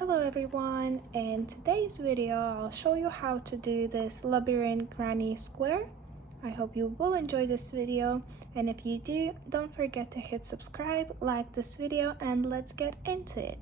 Hello everyone, in today's video I'll show you how to do this labyrinth granny square. I hope you will enjoy this video, and if you do, don't forget to hit subscribe, like this video, and let's get into it.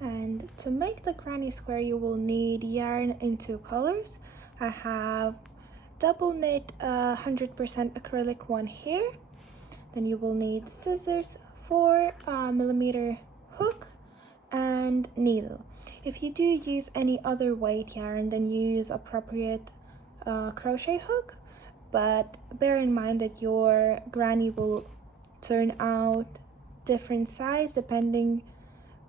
And to make the granny square you will need yarn in 2 colors. I have double knit 100% acrylic one here. Then you will need scissors, 4mm hook and needle. If you do use any other weight yarn, then use appropriate crochet hook, but bear in mind that your granny will turn out different size depending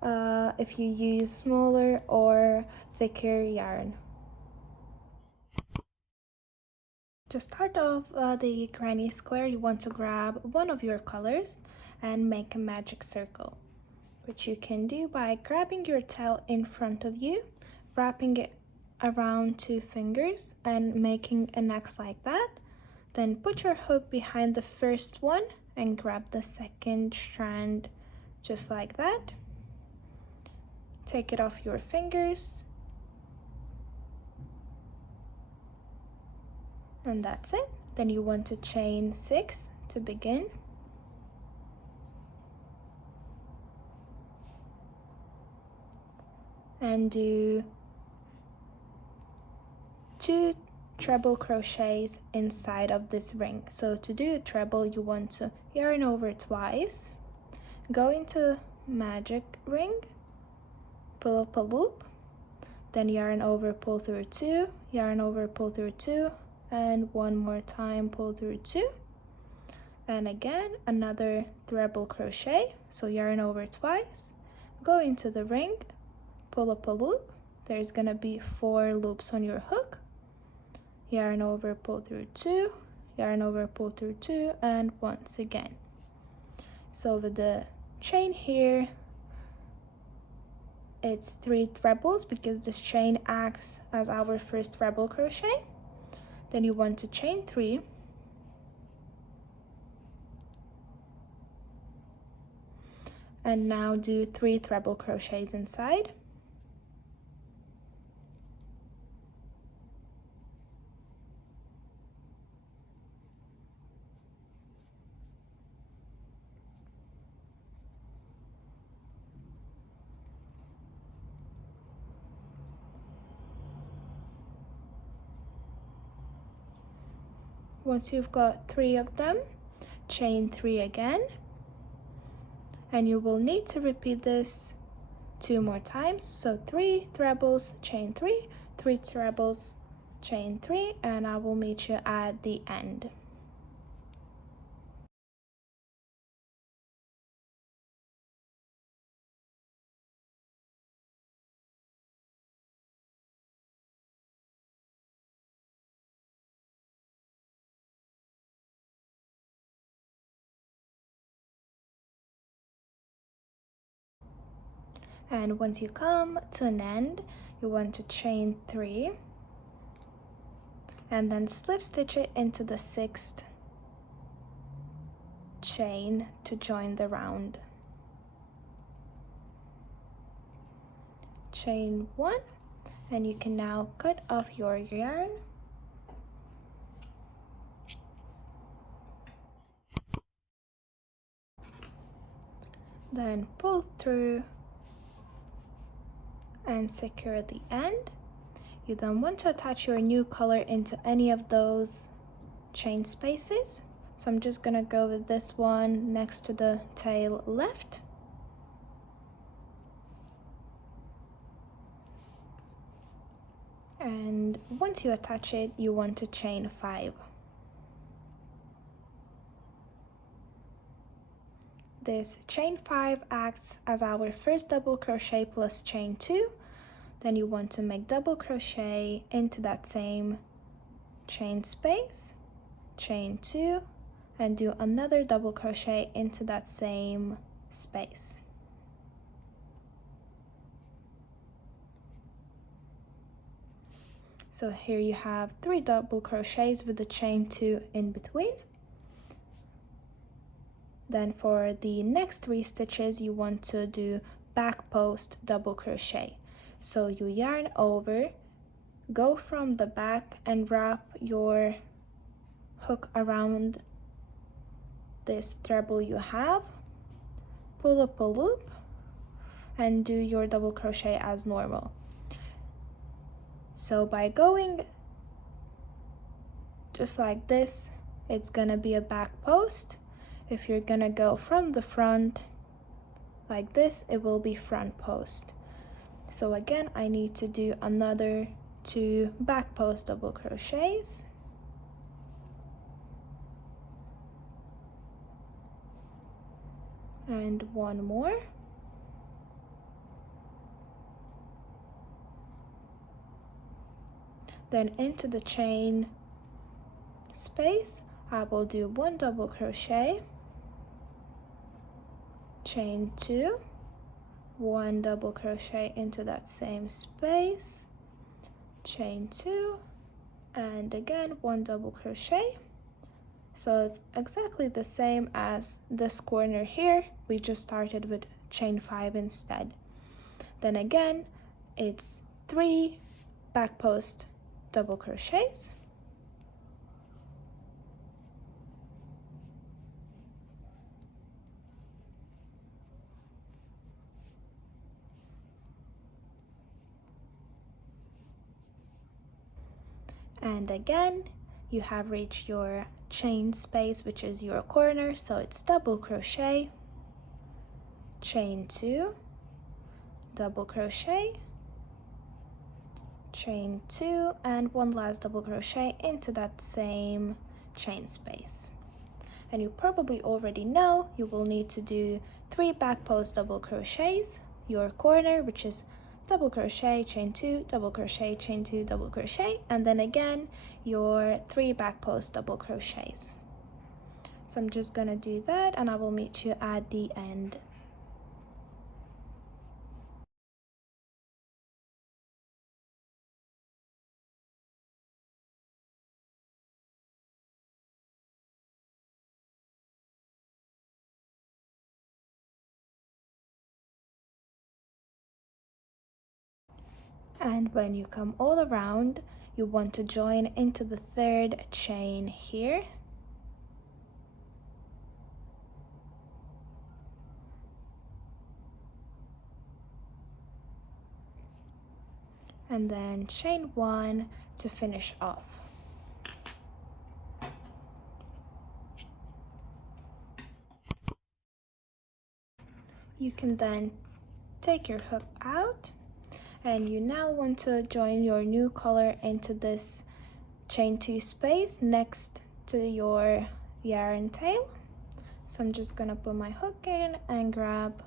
if you use smaller or thicker yarn. To start off the granny square, you want to grab one of your colors and make a magic circle, which you can do by grabbing your tail in front of you, wrapping it around 2 fingers and making an X like that. Then put your hook behind the first one and grab the second strand just like that. Take it off your fingers. And that's it. Then you want to chain 6 to begin. And do 2 treble crochets inside of this ring. So to do a treble, you want to yarn over twice, go into magic ring, pull up a loop, then yarn over, pull through 2, yarn over, pull through 2, and one more time pull through 2, and again another treble crochet. So yarn over twice, go into the ring, pull up a loop, there's gonna be 4 loops on your hook, yarn over, pull through 2, yarn over, pull through 2, and once again. So with the chain here, it's 3 trebles because this chain acts as our first treble crochet. Then you want to chain 3, and now do 3 treble crochets inside. Once you've got 3 of them, chain 3 again, and you will need to repeat this 2 more times. So 3 trebles, chain 3, 3 trebles, chain 3, and I will meet you at the end. And once you come to an end, you want to chain 3 and then slip stitch it into the 6th chain to join the round. Chain 1, and you can now cut off your yarn. Then pull through and secure the end. You then want to attach your new color into any of those chain spaces. So I'm just gonna go with this one next to the tail left. And once you attach it, you want to chain 5. This chain 5 acts as our first double crochet plus chain 2. Then you want to make double crochet into that same chain space, chain 2, and do another double crochet into that same space. So here you have 3 double crochets with the chain 2 in between. Then for the next 3 stitches, you want to do back post double crochet. So you yarn over, go from the back and wrap your hook around this treble you have, pull up a loop, and do your double crochet as normal. So by going just like this, it's gonna be a back post. If you're gonna go from the front like this, it will be front post. So again, I need to do another 2 back post double crochets. And 1 more. Then into the chain space, I will do 1 double crochet, chain 2, 1 double crochet into that same space, chain 2, and again 1 double crochet. So it's exactly the same as this corner here, we just started with chain 5 instead. Then again, it's 3 back post double crochets, and again you have reached your chain space, which is your corner, so it's double crochet, chain 2, double crochet, chain 2, and 1 last double crochet into that same chain space. And you probably already know you will need to do 3 back post double crochets, your corner, which is double crochet, chain 2, double crochet, chain 2, double crochet, and then again your 3 back post double crochets. So I'm just gonna do that and I will meet you at the end. And when you come all around, you want to join into the 3rd chain here. And then chain 1 to finish off. You can then take your hook out, and you now want to join your new color into this chain 2 space next to your yarn tail. So I'm just gonna put my hook in and grab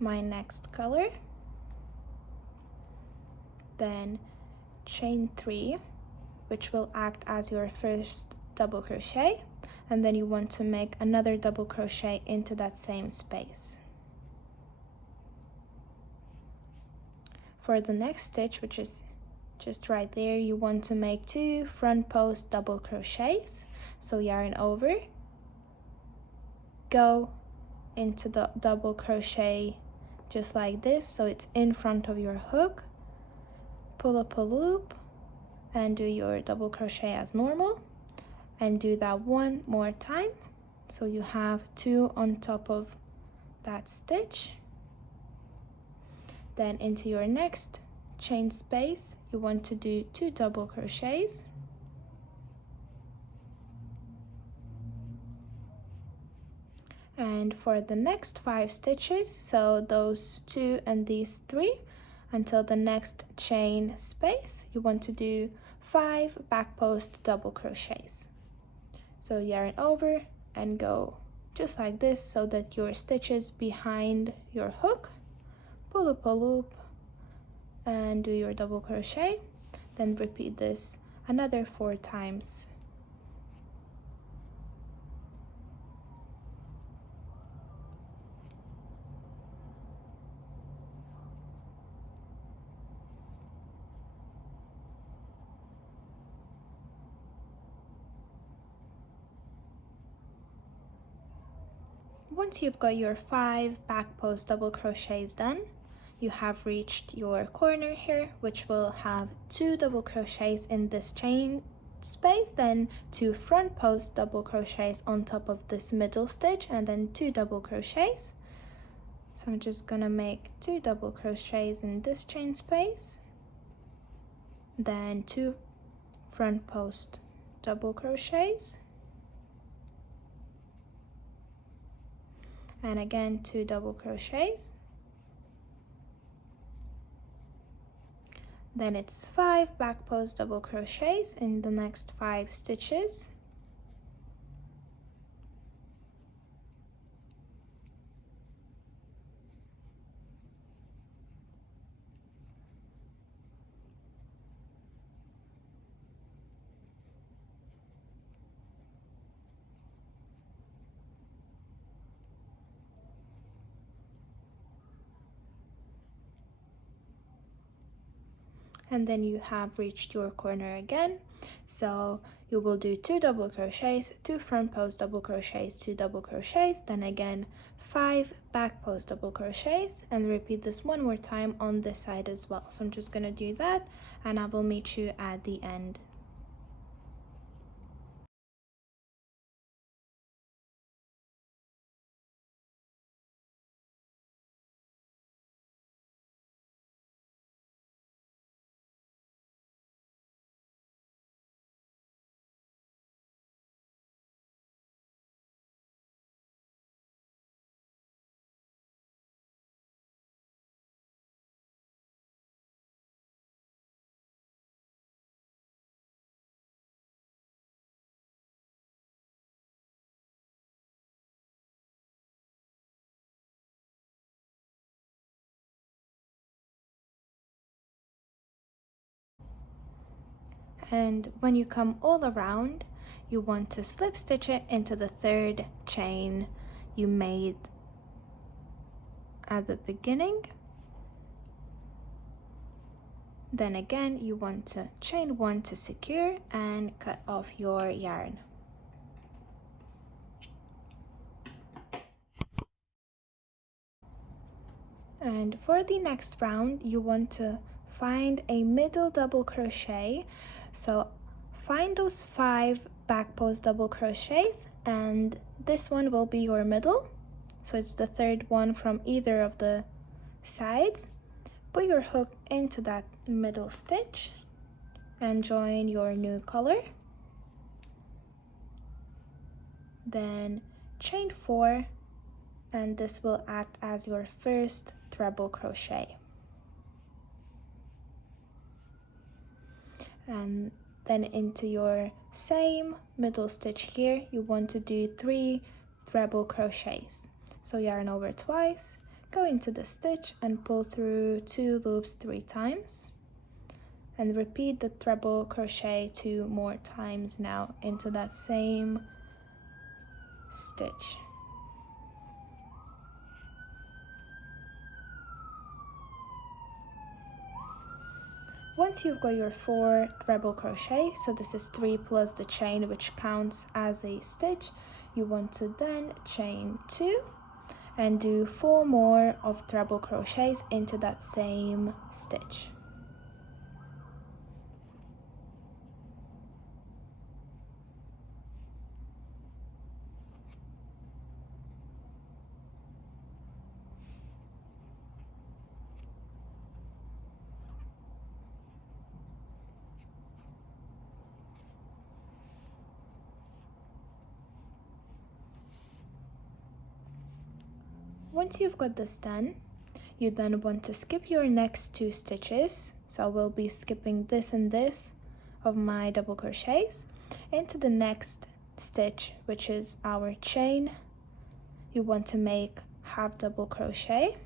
my next color, then chain 3, which will act as your first double crochet, and then you want to make another double crochet into that same space. For the next stitch, which is just right there, you want to make 2 front post double crochets. So yarn over, go into the double crochet just like this, so it's in front of your hook, pull up a loop and do your double crochet as normal, and do that 1 more time, so you have 2 on top of that stitch. Then into your next chain space, you want to do 2 double crochets, and for the next 5 stitches, so those 2 and these 3 until the next chain space, you want to do 5 back post double crochets. So yarn over and go just like this, so that your stitches behind your hook, pull up a loop and do your double crochet, then repeat this another 4 times. Once you've got your 5 back post double crochets done, you have reached your corner here, which will have 2 double crochets in this chain space, then 2 front post double crochets on top of this middle stitch, and then 2 double crochets. So I'm just gonna make 2 double crochets in this chain space, then 2 front post double crochets, and again 2 double crochets. Then it's 5 back post double crochets in the next 5 stitches. And then you have reached your corner again, so you will do 2 double crochets, 2 front post double crochets, 2 double crochets, then again 5 back post double crochets, and repeat this one more time on this side as well. So I'm just gonna do that, and I will meet you at the end. And when you come all around, you want to slip stitch it into the 3rd chain you made at the beginning. Then again you want to chain 1 to secure and cut off your yarn. And for the next round, you want to find a middle double crochet. So find those 5 back post double crochets, and this one will be your middle. So it's the 3rd one from either of the sides. Put your hook into that middle stitch and join your new color. Then chain 4, and this will act as your first treble crochet. And then into your same middle stitch here, you want to do 3 treble crochets. So yarn over twice, go into the stitch and pull through 2 loops 3 times, and repeat the treble crochet 2 more times now into that same stitch. Once you've got your 4 treble crochet, so this is 3 plus the chain, which counts as a stitch, you want to then chain 2 and do 4 more of treble crochets into that same stitch. Once you've got this done, you then want to skip your next 2 stitches. So I will be skipping this and this of my double crochets into the next stitch, which is our chain. You want to make half double crochet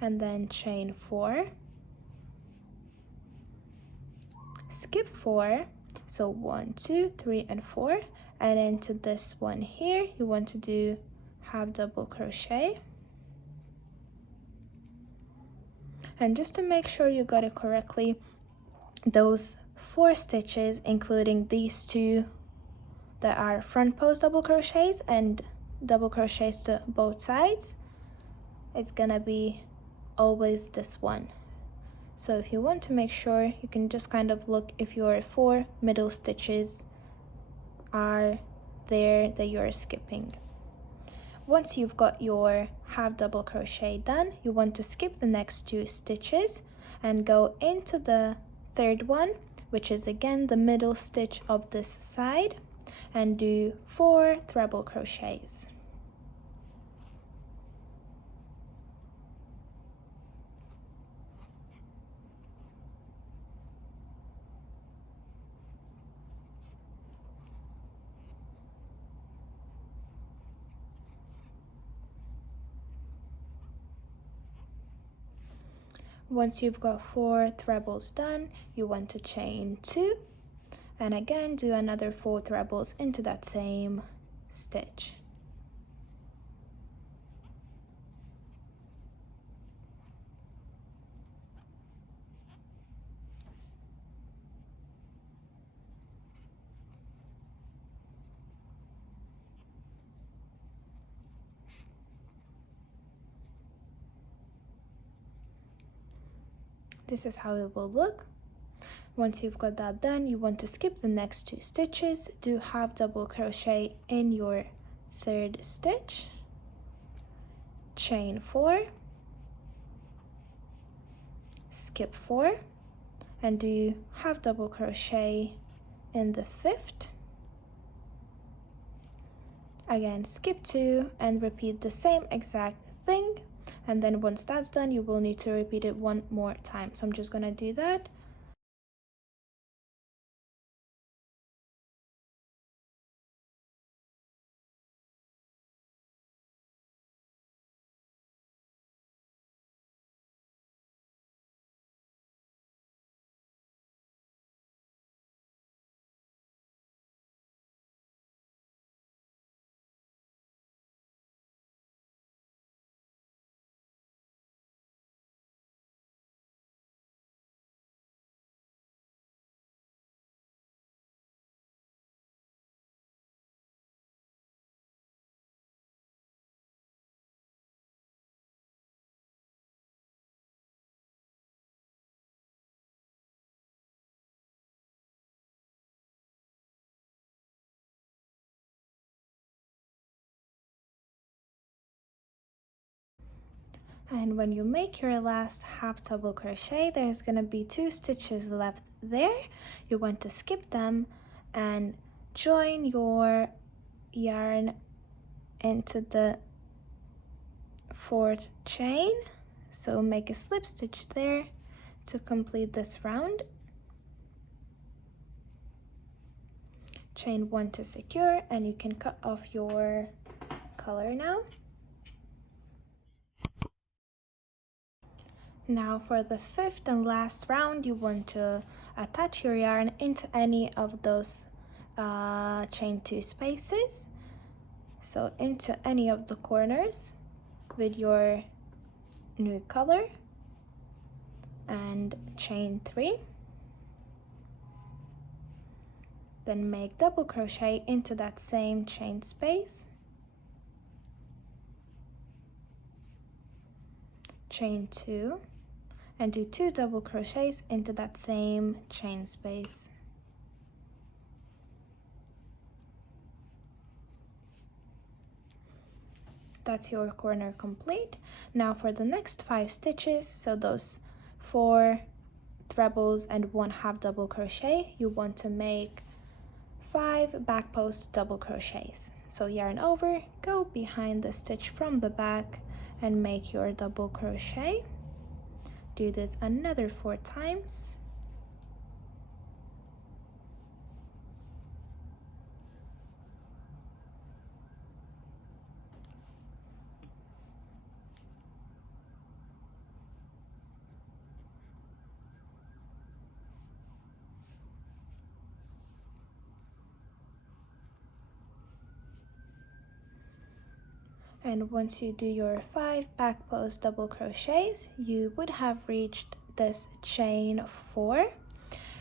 and then chain 4, skip 4, so 1, 2, 3 and 4, and into this one here you want to do half double crochet. And just to make sure you got it correctly, those 4 stitches, including these 2 there are front post double crochets and double crochets to both sides, it's gonna be always this one. So if you want to make sure, you can just kind of look if your 4 middle stitches are there that you're skipping. Once you've got your half double crochet done, you want to skip the next 2 stitches and go into the third one, which is again the middle stitch of this side, and do 4 treble crochets. Once you've got 4 trebles done, you want to chain 2 and again do another 4 trebles into that same stitch. This is how it will look. Once you've got that done, you want to skip the next 2 stitches, do half double crochet in your third stitch, chain 4, skip 4, and do half double crochet in the 5th. Again, skip 2 and repeat the same exact thing. And then once that's done, you will need to repeat it 1 more time. So I'm just gonna do that. And when you make your last half double crochet, there's gonna be 2 stitches left there. You want to skip them and join your yarn into the 4th chain. So make a slip stitch there to complete this round. Chain 1 to secure, and you can cut off your color now. Now for the 5th and last round, you want to attach your yarn into any of those chain 2 spaces. So into any of the corners with your new color and chain 3. Then make double crochet into that same chain space. Chain 2. And do 2 double crochets into that same chain space. That's your corner complete. Now for the next 5 stitches, so those 4 trebles and 1 half double crochet, you want to make 5 back post double crochets. So yarn over, go behind the stitch from the back and make your double crochet. Do this another 4 times. And once you do your 5 back post double crochets, you would have reached this chain 4.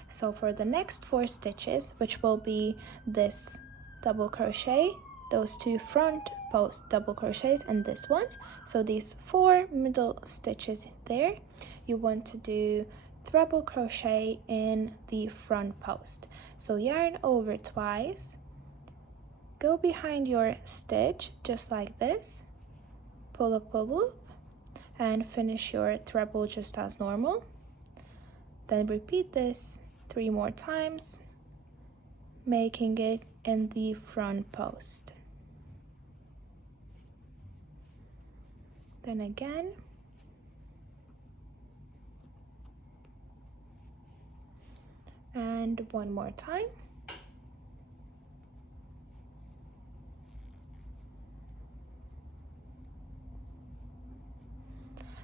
So for the next 4 stitches, which will be this double crochet, those 2 front post double crochets, and this one. So these 4 middle stitches there, you want to do treble crochet in the front post. So yarn over twice, go behind your stitch just like this, pull up a loop, and finish your treble just as normal. Then repeat this 3 more times, making it in the front post. Then again, and 1 more time.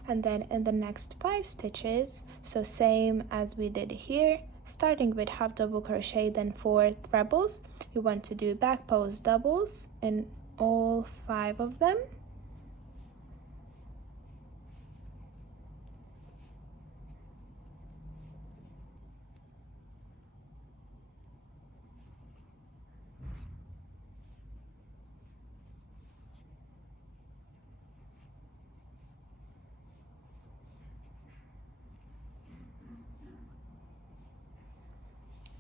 And then in the next 5 stitches, so same as we did here, starting with half double crochet, then 4 trebles, you want to do back post doubles in all 5 of them.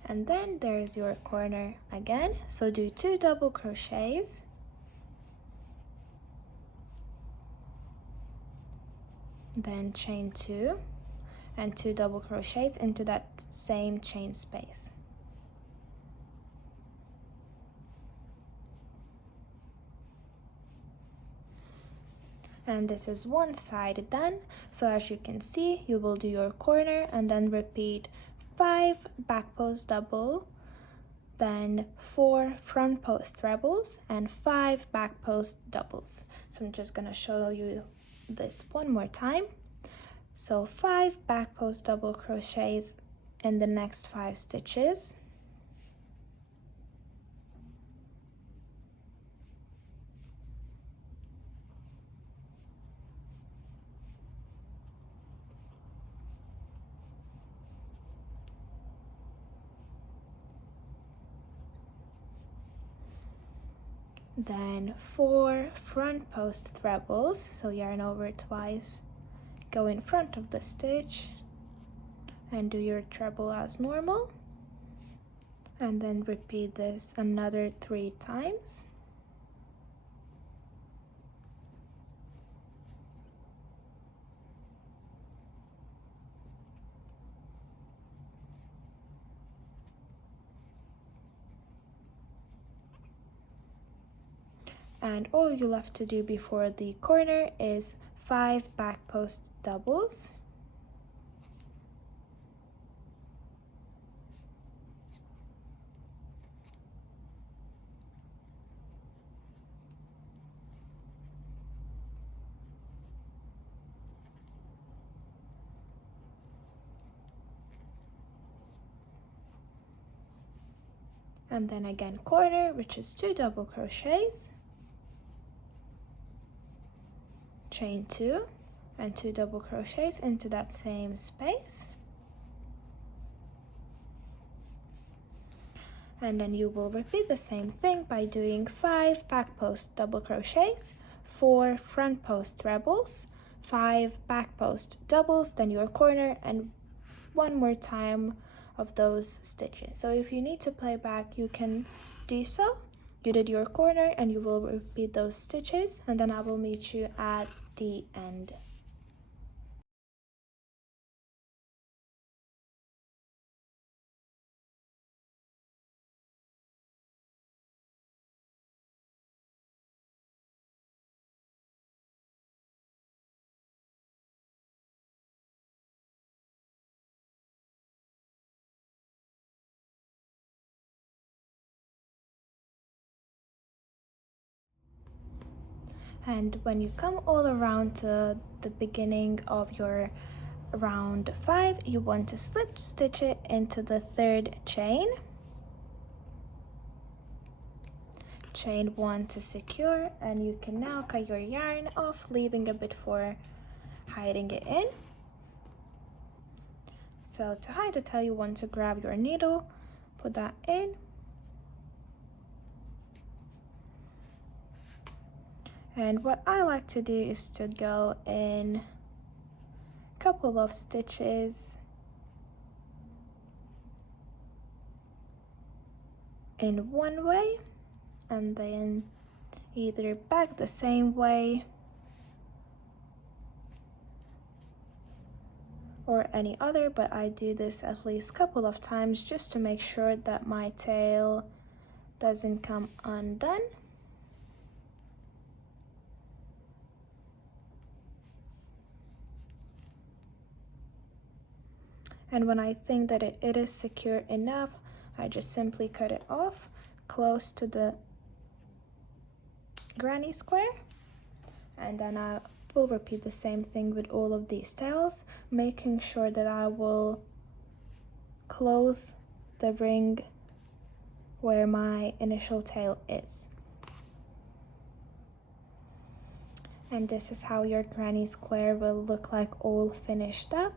And then there's your corner again, so do 2 double crochets, then chain 2 and 2 double crochets into that same chain space. And this is one side done, so as you can see, you will do your corner and then repeat 5 back post double, then 4 front post trebles, and 5 back post doubles. So I'm just gonna show you this one more time. So 5 back post double crochets in the next 5 stitches, then 4 front post trebles, so yarn over twice, go in front of the stitch and do your treble as normal, and then repeat this another 3 times. And all you'll have to do before the corner is 5 back post doubles, and then again corner, which is 2 double crochets, chain 2 and 2 double crochets into that same space, and then you will repeat the same thing by doing 5 back post double crochets, 4 front post trebles, 5 back post doubles, then your corner, and 1 more time of those stitches. So if you need to play back, you can do so. You did your corner and you will repeat those stitches, and then I will meet you at the end. And when you come all around to the beginning of your round 5, you want to slip stitch it into the 3rd chain. Chain 1 to secure, and you can now cut your yarn off, leaving a bit for hiding it in. So to hide the tail, you want to grab your needle, put that in, And what I like to do is to go in a couple of stitches in one way and then either back the same way or any other, but I do this at least a couple of times just to make sure that my tail doesn't come undone. And when I think that it is secure enough, I just simply cut it off close to the granny square, and then I will repeat the same thing with all of these tails, making sure that I will close the ring where my initial tail is. And this is how your granny square will look like all finished up.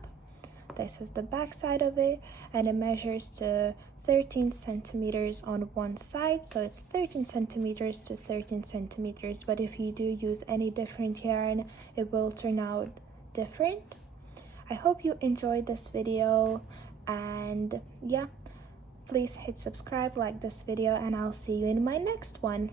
This is the back side of it, and it measures to 13 centimeters on one side, so it's 13 centimeters to 13 centimeters, but if you do use any different yarn, it will turn out different. I hope you enjoyed this video, and yeah, please hit subscribe, like this video, and I'll see you in my next one.